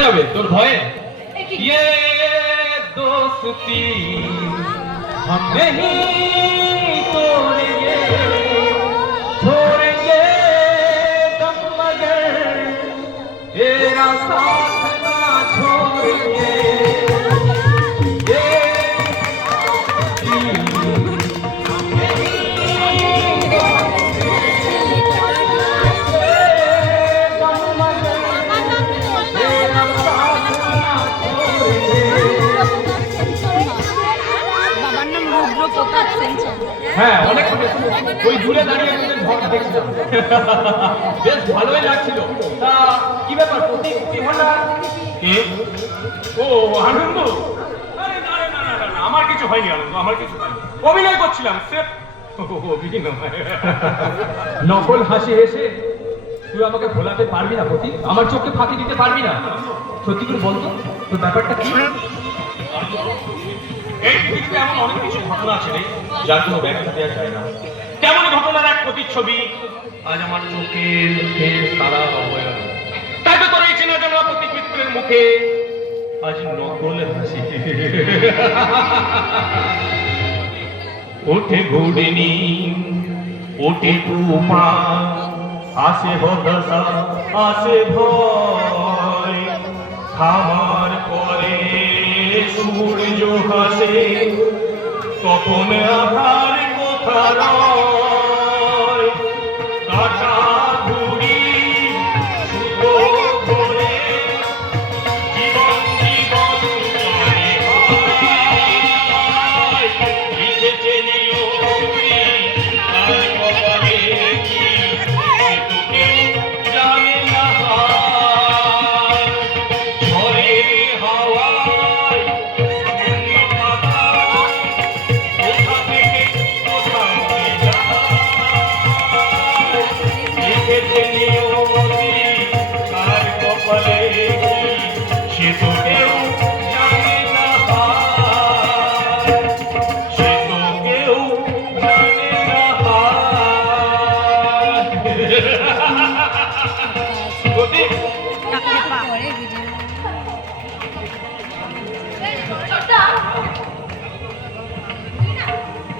তোর ভয়ে ये दोस्ती हम नहीं तोड़ेंगे छोड़ेंगे दम मगर तेरा साथ ना छोड़ेंगे হ্যাঁ অনেক ওই দূরে দাঁড়িয়ে ঝড় দেখছিলাম বেশ ভালোই লাগছিল তা কি ব্যাপার প্রতীক কে ও আনন্দ আরে না না না না আমার কিছু হয়নি আনন্দ আমার কিছু হয়নি অভিনয় করছিলাম স্রেফ অভিনয় নকল হাসি হেসে তুই আমাকে ভোলাতে পারবি না প্রতীক আমার চোখে ফাঁকি দিতে পারবি না সত্যি করে বলতো তোর ব্যাপারটা কি এই পৃথিবীতে এমন অনেক কিছু ঘটনা আছে রে যার কোনো ব্যাখ্যা দেওয়া যায় না তেমন ঘটনার এক প্রতিচ্ছবি আজ আমার চোখের মুখে সারা অবয়ব তাই তো তোর এই চেনা জানা প্রতীক মিত্রের মুখে আজ নকল হাসি ওঠে ঘুড়িনি ওঠে পুমা আসে হতাশা আসে ভয় খামার পরে সূর্য হাসে তখন আধার কোথা রয় কাটা ঘুড়ি সুতো ধরে জীবন জীবন লিখেছে নিয়তি আর কপালে কি তোকে জানে না ঝড়ের হাওয়ায় কোথা থেকে কোথাও লিখেছে নিয়তি আর কপালে কি সে তো কেউ জানে না সে তো কেউ জানে না প্রতীক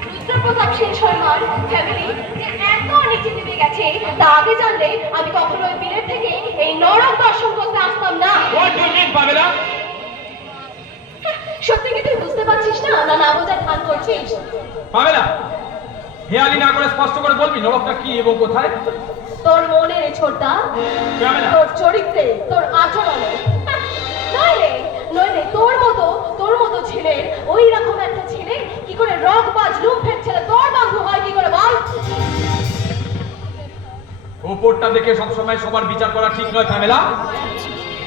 রুদ্রপ্রতাপ সেন শর্মার ফ্যামিলি যে এত নিচে নেমে গেছে তা আগে জানলে আমি কখনো ওই বিলের থেকে এই নরক দর্শন করতে আসতাম না। What do you mean, Pamela? সত্যি কি তুই বুঝতে পারছিস না না না বোঝার ঠান করছিস? পামেলা হেয়ালি না করে স্পষ্ট করে বলবি নরকটা কি এবং কোথায় তোর মনের এই ছোটটা পামেলা তোর চরিত্রে তোর আচরণে নইলে নইলে তোর মতো ছেলের ওই রকম একটা ছেলে কি করে রগবাজ লুম্ফের ছেলে তোর বন্ধু হয় কি করে বল? ওপরটা দেখে সবসময় সবার বিচার করা ঠিক নয় পামেলা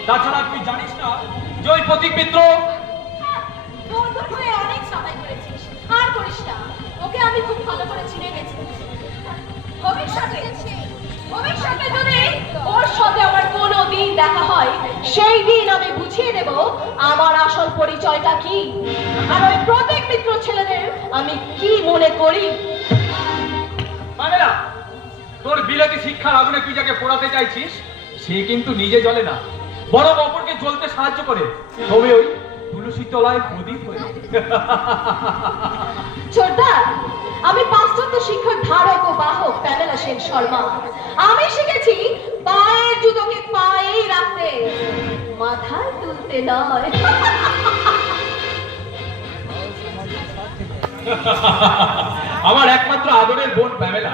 তাছাড়া তুই জানিস না যে ওই প্রতীক মিত্র তোর হয়ে অনেক সাফাই করেছিস আর করিস না ওকে আমি খুব ভালো করে চিনে গেছি ভবিষ্যতে যদি ওর সাথে আমার কোনো দিন দেখা হয় সেই দিন আমি বুঝিয়ে দেব আমার আসল পরিচয়টা কি আর ওই প্রত্যেক মিত্র ছেলেদের আমি কি মনে করি। পামেলা তোর বিলাতি শিক্ষার আগুনে তুই যাকে পোড়াতে চাইছিস সে কিন্তু নিজে জ্বলে না বরং অপরকে জ্বলতে সাহায্য করে তবে ওই তুলসী তলায় প্রদীপ হয়ে ছোটদা আমি পাশ্চাত্য শিক্ষার ধারক ও বাহক প্যামেলা সেন শর্মা আমি শিখেছি পায়ের জুতোকে পায়েই রাখতে মাথায় তুলতে নয়। আমার একমাত্র আদরের বোন প্যামেলা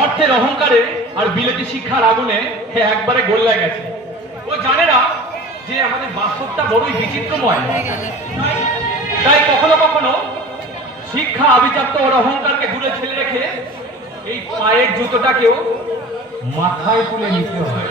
অর্থের অহংকারে আর বিলেতি শিক্ষার আগুনে একবারে গোল্লায় গেছে ও জানে না যে আমাদের বাস্তবটা বড়ই বিচিত্রময় তাই কখনো কখনো শিক্ষা আভিজাত্য ওর অহংকারকে দূরে ঠেলে রেখে এই পায়ের জুতোটাকেও মাথায় তুলে নিতে হয়।